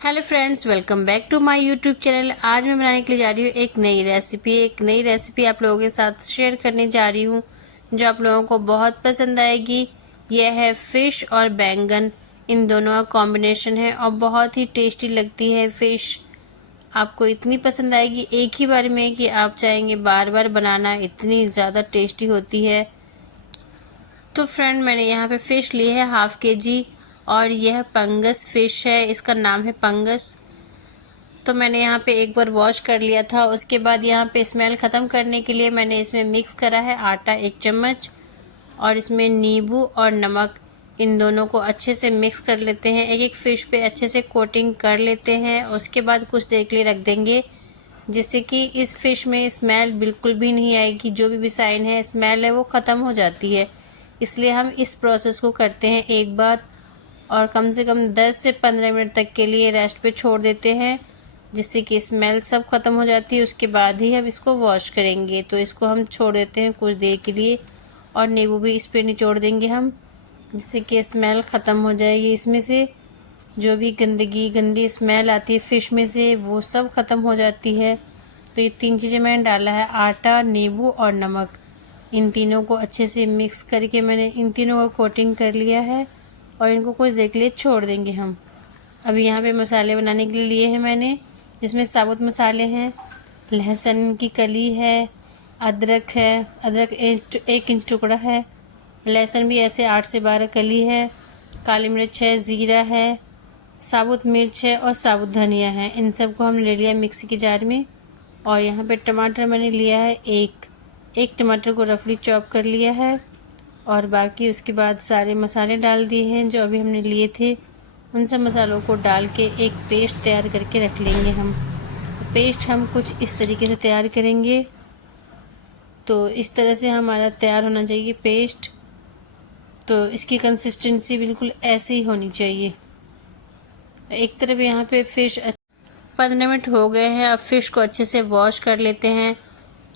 Hello friends, welcome back to my YouTube channel. आज मैं बनाने के लिए जा रही हूँ एक नई रेसिपी आप लोगों के साथ शेयर करने जा रही हूँ जो आप लोगों को बहुत पसंद आएगी। यह है फ़िश और बैंगन, इन दोनों का कॉम्बिनेशन है और बहुत ही टेस्टी लगती है। फ़िश आपको इतनी पसंद आएगी एक ही बार में कि आप चाहेंगे बार बार बनाना, इतनी ज़्यादा टेस्टी होती है। तो फ्रेंड, मैंने यहाँ पे फ़िश ली है हाफ़ केजी और यह पंगस फ़िश है, इसका नाम है पंगस। तो मैंने यहाँ पे एक बार वॉश कर लिया था। उसके बाद यहाँ पे स्मेल ख़त्म करने के लिए मैंने इसमें मिक्स करा है आटा 1 चम्मच और इसमें नींबू और नमक, इन दोनों को अच्छे से मिक्स कर लेते हैं। एक एक फ़िश पे अच्छे से कोटिंग कर लेते हैं। उसके बाद कुछ देर के लिए रख देंगे जिससे कि इस फ़िश में स्मेल बिल्कुल भी नहीं आएगी। जो भी साइन है स्मेल है वो ख़त्म हो जाती है। इसलिए हम इस प्रोसेस को करते हैं एक बार और कम से कम 10 से 15 मिनट तक के लिए रेस्ट पे छोड़ देते हैं जिससे कि स्मेल सब ख़त्म हो जाती है। उसके बाद ही हम इसको वॉश करेंगे। तो इसको हम छोड़ देते हैं कुछ देर के लिए और नींबू भी इस पर निचोड़ देंगे हम, जिससे कि स्मेल ख़त्म हो जाएगी। इसमें से जो भी गंदी स्मेल आती है फ़िश में से वो सब ख़त्म हो जाती है। तो ये 3 चीज़ें मैंने डाला है, आटा, नींबू और नमक। इन तीनों को अच्छे से मिक्स करके मैंने इन तीनों को कोटिंग कर लिया है और इनको कुछ देर के लिए छोड़ देंगे हम। अभी यहाँ पे मसाले बनाने के लिए हैं मैंने, जिसमें साबुत मसाले हैं, लहसुन की कली है, अदरक है, अदरक 1 इंच टुकड़ा है, लहसुन भी ऐसे 8 से 12 कली है, काली मिर्च है, ज़ीरा है, साबुत मिर्च है और साबुत धनिया है। इन सब को हमने ले लिया मिक्सी के जार में। और यहाँ पे टमाटर मैंने लिया है एक टमाटर को रफली चॉप कर लिया है और बाकी उसके बाद सारे मसाले डाल दिए हैं जो अभी हमने लिए थे। उन सब मसालों को डाल के एक पेस्ट तैयार करके रख लेंगे हम। पेस्ट हम कुछ इस तरीके से तैयार करेंगे। तो इस तरह से हमारा तैयार होना चाहिए पेस्ट। तो इसकी कंसिस्टेंसी बिल्कुल ऐसी ही होनी चाहिए। एक तरफ यहाँ पे फ़िश 15 मिनट हो गए हैं। अब फ़िश को अच्छे से वॉश कर लेते हैं।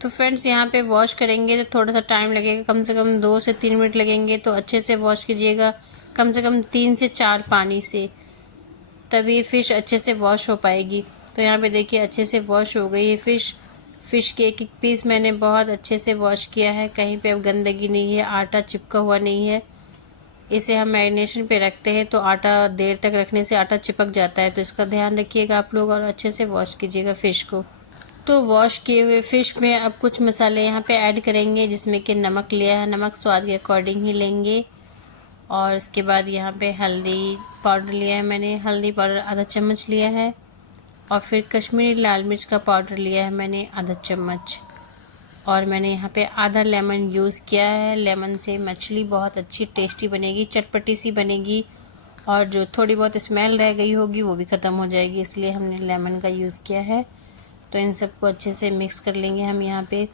तो फ्रेंड्स, यहाँ पे वॉश करेंगे तो थोड़ा सा टाइम लगेगा, कम से कम 2 से 3 मिनट लगेंगे। तो अच्छे से वॉश कीजिएगा, कम से कम 3 से 4 पानी से, तभी फ़िश अच्छे से वॉश हो पाएगी। तो यहाँ पे देखिए अच्छे से वॉश हो गई है फ़िश के एक एक पीस मैंने बहुत अच्छे से वॉश किया है। कहीं पे अब गंदगी नहीं है, आटा चिपका हुआ नहीं है। इसे हम मैरिनेशन पे रखते हैं तो आटा देर तक रखने से आटा चिपक जाता है, तो इसका ध्यान रखिएगा आप लोग और अच्छे से वॉश कीजिएगा फ़िश को। तो वॉश किए हुए फ़िश में अब कुछ मसाले यहाँ पे ऐड करेंगे, जिसमें कि नमक लिया है, नमक स्वाद के अकॉर्डिंग ही लेंगे। और उसके बाद यहाँ पे हल्दी पाउडर लिया है मैंने, हल्दी पाउडर आधा चम्मच लिया है। और फिर कश्मीरी लाल मिर्च का पाउडर लिया है मैंने आधा चम्मच। और मैंने यहाँ पे आधा लेमन यूज़ किया है। लेमन से मछली बहुत अच्छी टेस्टी बनेगी, चटपटी सी बनेगी और जो थोड़ी बहुत स्मेल रह गई होगी वो भी ख़त्म हो जाएगी, इसलिए हमने लेमन का यूज़ किया है। तो इन सबको अच्छे से मिक्स कर लेंगे हम यहाँ पे।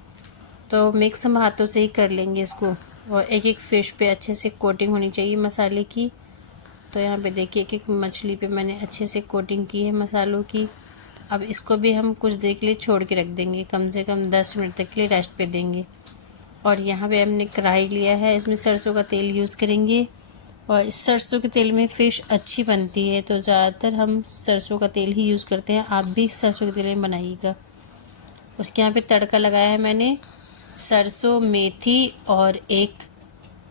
तो मिक्स हम हाथों से ही कर लेंगे इसको और एक एक फ़िश पे अच्छे से कोटिंग होनी चाहिए मसाले की। तो यहाँ पे देखिए एक एक मछली पे मैंने अच्छे से कोटिंग की है मसालों की। अब इसको भी हम कुछ देर के लिए छोड़ के रख देंगे, कम से कम 10 मिनट तक के लिए रेस्ट पे देंगे। और यहाँ पे हमने कढ़ाई लिया है, इसमें सरसों का तेल यूज़ करेंगे और इस सरसों के तेल में फ़िश अच्छी बनती है। तो ज़्यादातर हम सरसों का तेल ही यूज़ करते हैं, आप भी सरसों के तेल में बनाइएगा। उसके यहाँ पे तड़का लगाया है मैंने, सरसों, मेथी और 1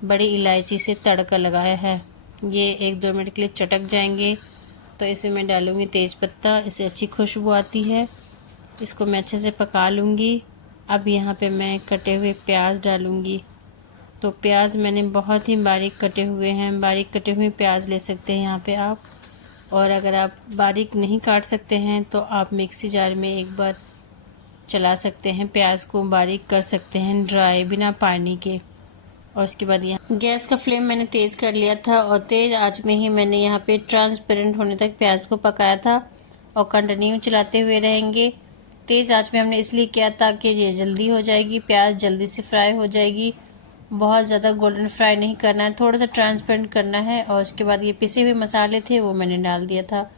बड़ी इलायची से तड़का लगाया है। ये 1-2 मिनट के लिए चटक जाएंगे तो इसमें मैं डालूँगी तेज़पत्ता, इससे अच्छी खुशबू आती है। इसको मैं अच्छे से पका लूँगी। अब यहाँ पे मैं कटे हुए प्याज डालूँगी। तो प्याज मैंने बहुत ही बारीक कटे हुए हैं, बारीक कटे हुए प्याज ले सकते हैं यहाँ पे आप। और अगर आप बारीक नहीं काट सकते हैं तो आप मिक्सी जार में एक बार चला सकते हैं, प्याज को बारीक कर सकते हैं ड्राई, बिना पानी के। और उसके बाद यहाँ गैस का फ्लेम मैंने तेज़ कर लिया था और तेज़ आंच में ही मैंने यहाँ पे ट्रांसपेरेंट होने तक प्याज को पकाया था और कंटिन्यू चलाते हुए रहेंगे। तेज़ आंच में हमने इसलिए किया ताकि ये जल्दी हो जाएगी, प्याज जल्दी से फ्राई हो जाएगी। बहुत ज़्यादा गोल्डन फ्राई नहीं करना है, थोड़ा सा ट्रांसपेरेंट करना है। और उसके बाद ये पिसे हुए मसाले थे वो मैंने डाल दिया था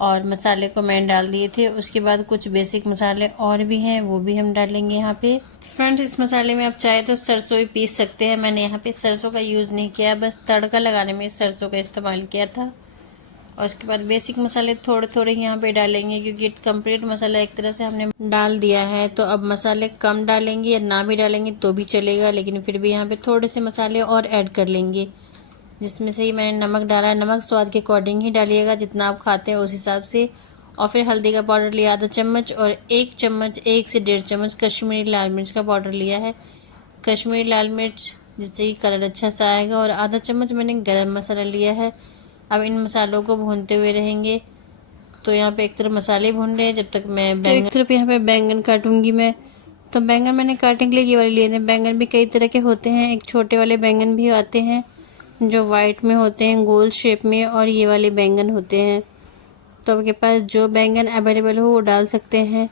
और मसाले को मैंने डाल दिए थे। उसके बाद कुछ बेसिक मसाले और भी हैं वो भी हम डालेंगे यहाँ पे। फ्रेंड्स, इस मसाले में आप चाहे तो सरसों भी पीस सकते हैं, मैंने यहाँ पे सरसों का यूज़ नहीं किया, बस तड़का लगाने में सरसों का इस्तेमाल किया था। और उसके बाद बेसिक मसाले थोड़े थोड़े यहाँ पे डालेंगे, क्योंकि कंप्लीट मसाला एक तरह से हमने डाल दिया है। तो अब मसाले कम डालेंगे या ना भी डालेंगे तो भी चलेगा, लेकिन फिर भी यहाँ पे थोड़े से मसाले और ऐड कर लेंगे, जिसमें से ही मैंने नमक डाला है। नमक स्वाद के अकॉर्डिंग ही डालिएगा, जितना आप खाते हैं उस हिसाब से। और फिर हल्दी का पाउडर लिया आधा चम्मच, और 1 चम्मच 1 से 1.5 चम्मच कश्मीरी लाल मिर्च का पाउडर लिया है। कश्मीरी लाल मिर्च जिससे कि कलर अच्छा सा आएगा। और आधा चम्मच मैंने गरम मसाला लिया है। अब इन मसालों को भूनते हुए रहेंगे। तो यहाँ पे एक तरफ मसाले भून रहे हैं जब तक मैं बैंगन, एक तरफ यहाँ पे बैंगन काटूंगी मैं। तो बैंगन मैंने काटने के लिए ये वाले लिए थे। बैंगन भी कई तरह के होते हैं, एक छोटे वाले बैंगन भी आते हैं जो वाइट में होते हैं गोल शेप में, और ये वाले बैंगन होते हैं। तो आपके पास जो बैंगन अवेलेबल हो वो डाल सकते हैं।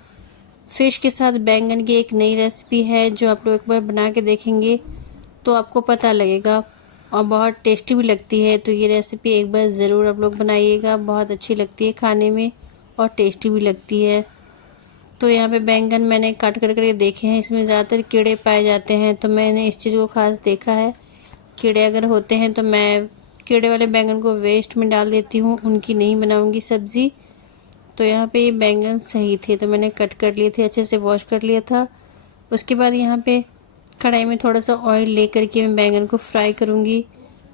फ़िश के साथ बैंगन की एक नई रेसिपी है जो आप लोग एक बार बना के देखेंगे तो आपको पता लगेगा, और बहुत टेस्टी भी लगती है। तो ये रेसिपी एक बार ज़रूर आप लोग बनाइएगा, बहुत अच्छी लगती है खाने में और टेस्टी भी लगती है। तो यहाँ पे बैंगन मैंने काट कर के देखे हैं, इसमें ज़्यादातर कीड़े पाए जाते हैं, तो मैंने इस चीज़ को खास देखा है। कीड़े अगर होते हैं तो मैं कीड़े वाले बैंगन को वेस्ट में डाल देती हूँ, उनकी नहीं बनाऊँगी सब्ज़ी। तो यहाँ पे ये बैंगन सही थे तो मैंने कट कर लिए थे, अच्छे से वॉश कर लिया था। उसके बाद यहाँ पे कढ़ाई में थोड़ा सा ऑयल लेकर के मैं बैंगन को फ्राई करूँगी।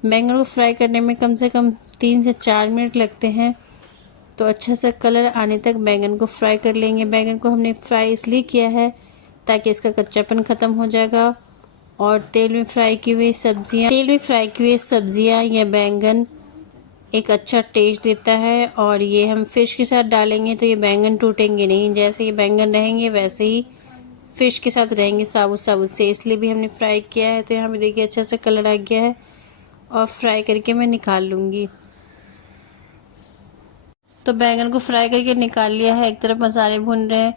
बैंगन को फ्राई करने में कम से कम 3 से 4 मिनट लगते हैं। तो अच्छा सा कलर आने तक बैंगन को फ्राई कर लेंगे। बैंगन को हमने फ्राई इसलिए किया है ताकि इसका कच्चापन ख़त्म हो जाएगा। और तेल में फ्राई की हुई सब्जियाँ या बैंगन एक अच्छा टेस्ट देता है। और ये हम फ़िश के साथ डालेंगे तो ये बैंगन टूटेंगे नहीं, जैसे ये बैंगन रहेंगे वैसे ही फ़िश के साथ रहेंगे साबुत साबुत से, इसलिए भी हमने फ्राई किया है। तो यहाँ पे देखिए अच्छा सा कलर आ गया है और फ्राई करके मैं निकाल लूँगी। तो बैंगन को फ्राई करके निकाल लिया है। एक तरफ मसाले भून रहे हैं,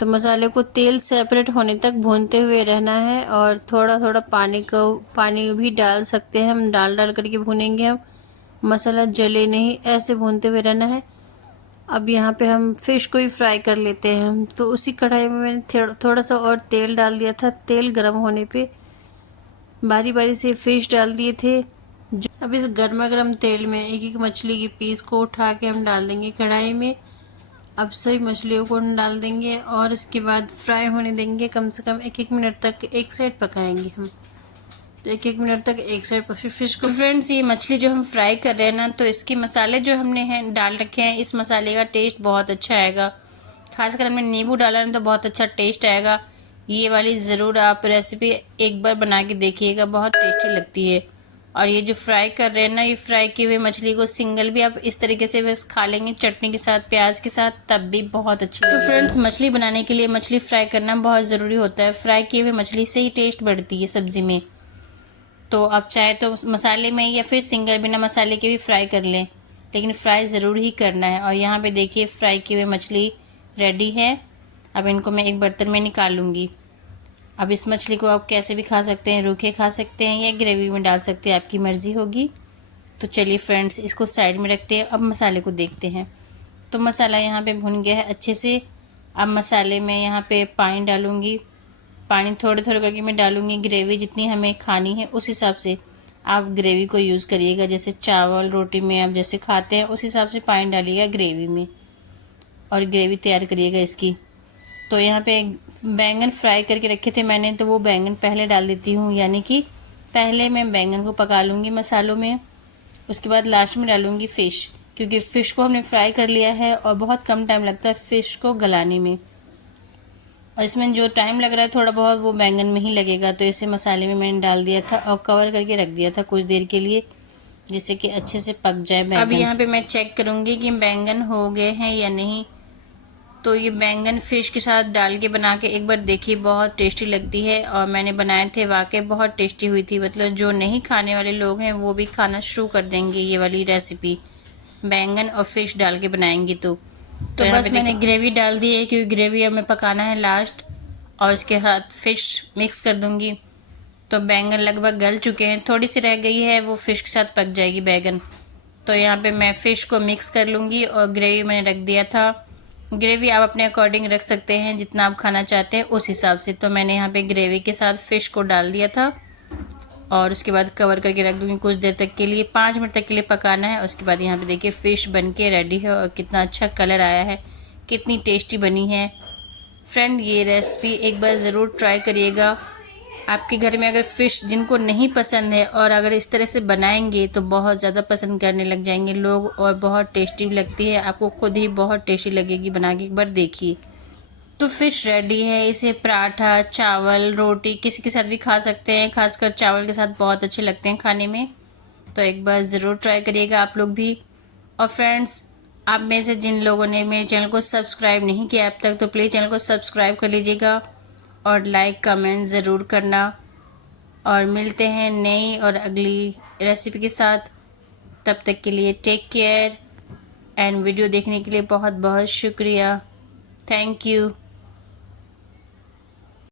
तो मसाले को तेल सेपरेट होने तक भूनते हुए रहना है। और थोड़ा थोड़ा पानी भी डाल सकते हैं, हम डाल करके भूनेंगे। हम मसाला जले नहीं, ऐसे भूनते हुए रहना है। अब यहाँ पे हम फ़िश को ही फ्राई कर लेते हैं। तो उसी कढ़ाई में मैंने थोड़ा सा और तेल डाल दिया था। तेल गर्म होने पे बारी बारी से फ़िश डाल दिए थे। अब इस गर्मा गर्म तेल में एक एक मछली की पीस को उठा के हम डाल देंगे कढ़ाई में। अब सभी मछलियों को डाल देंगे और इसके बाद फ्राई होने देंगे। कम से कम 1-1 मिनट तक एक साइड पकाएंगे हम। तो 1-1 मिनट तक एक साइड फिश को। फ्रेंड्स, ये मछली जो हम फ्राई कर रहे हैं ना, तो इसके मसाले जो हमने हैं डाल रखे हैं, इस मसाले का टेस्ट बहुत अच्छा आएगा। खासकर हमने नींबू डाला ना तो बहुत अच्छा टेस्ट आएगा। ये वाली ज़रूर आप रेसिपी एक बार बना के देखिएगा, बहुत टेस्टी लगती है। और ये जो फ्राई कर रहे हैं ना, ये फ्राई की हुई मछली को सिंगल भी आप इस तरीके से बस खा लेंगे चटनी के साथ, प्याज के साथ, तब भी बहुत अच्छी। तो फ्रेंड्स, मछली बनाने के लिए मछली फ्राई करना बहुत ज़रूरी होता है। फ्राई की हुई मछली से ही टेस्ट बढ़ती है सब्ज़ी में। तो आप चाहे तो मसाले में या फिर सिंगल बिना मसाले के भी फ्राई कर लें, लेकिन फ्राई ज़रूर ही करना है। और यहाँ पे देखिए फ्राई की हुई मछली रेडी है। अब इनको मैं एक बर्तन में निकाल लूँगी। अब इस मछली को आप कैसे भी खा सकते हैं, रूखे खा सकते हैं या ग्रेवी में डाल सकते हैं, आपकी मर्ज़ी होगी। तो चलिए फ्रेंड्स, इसको साइड में रखते हैं। अब मसाले को देखते हैं। तो मसाला यहाँ पे भुन गया है अच्छे से। अब मसाले में यहाँ पे पानी डालूँगी। पानी थोड़े थोड़े करके मैं डालूँगी। ग्रेवी जितनी हमें खानी है उस हिसाब से आप ग्रेवी को यूज़ करिएगा। जैसे चावल रोटी में आप जैसे खाते हैं उस हिसाब से पानी डालिएगा ग्रेवी में, और ग्रेवी तैयार करिएगा इसकी। तो यहाँ पे बैंगन फ्राई करके रखे थे मैंने, तो वो बैंगन पहले डाल देती हूँ, यानी कि पहले मैं बैंगन को पका लूँगी मसालों में, उसके बाद लास्ट में डालूँगी फ़िश, क्योंकि फ़िश को हमने फ्राई कर लिया है और बहुत कम टाइम लगता है फ़िश को गलाने में। और इसमें जो टाइम लग रहा है थोड़ा बहुत वो बैंगन में ही लगेगा। तो इसे मसाले में मैंने डाल दिया था और कवर करके रख दिया था कुछ देर के लिए, जिससे कि अच्छे से पक जाए बैंगन। अब यहाँ पे मैं चेक करूँगी कि बैंगन हो गए हैं या नहीं। तो ये बैंगन फ़िश के साथ डाल के बना के एक बार देखिए, बहुत टेस्टी लगती है। और मैंने बनाए थे, वाकई बहुत टेस्टी हुई थी। मतलब जो नहीं खाने वाले लोग हैं वो भी खाना शुरू कर देंगे ये वाली रेसिपी, बैंगन और फ़िश डाल के बनाएंगी। तो बस मैंने ग्रेवी डाल दी है, क्योंकि ग्रेवी अब मैं पकाना है लास्ट, और इसके साथ फ़िश मिक्स कर दूंगी। तो बैंगन लगभग गल चुके हैं, थोड़ी सी रह गई है, वो फ़िश के साथ पक जाएगी बैंगन। तो यहाँ पे मैं फ़िश को मिक्स कर लूँगी। और ग्रेवी मैंने रख दिया था। ग्रेवी आप अपने अकॉर्डिंग रख सकते हैं, जितना आप खाना चाहते हैं उस हिसाब से। तो मैंने यहाँ पे ग्रेवी के साथ फ़िश को डाल दिया था और उसके बाद कवर करके रख दूँगी कुछ देर तक के लिए, 5 मिनट तक के लिए पकाना है। उसके बाद यहाँ पे देखिए फ़िश बन के रेडी है और कितना अच्छा कलर आया है, कितनी टेस्टी बनी है। फ्रेंड ये रेसिपी एक बार ज़रूर ट्राई करिएगा। आपके घर में अगर फ़िश जिनको नहीं पसंद है और अगर इस तरह से बनाएंगे तो बहुत ज़्यादा पसंद करने लग जाएंगे लोग, और बहुत टेस्टी भी लगती है, आपको खुद ही बहुत टेस्टी लगेगी बना के, एक बार देखिए। तो फ़िश रेडी है, इसे पराठा, चावल, रोटी किसी के साथ भी खा सकते हैं, खासकर चावल के साथ बहुत अच्छे लगते हैं खाने में। तो एक बार ज़रूर ट्राई करिएगा आप लोग भी। और फ्रेंड्स, आप में से जिन लोगों ने मेरे चैनल को सब्सक्राइब नहीं किया अब तक तो प्लीज़ चैनल को सब्सक्राइब कर लीजिएगा और लाइक कमेंट ज़रूर करना। और मिलते हैं नई और अगली रेसिपी के साथ। तब तक के लिए टेक केयर एंड वीडियो देखने के लिए बहुत बहुत शुक्रिया। Thank you.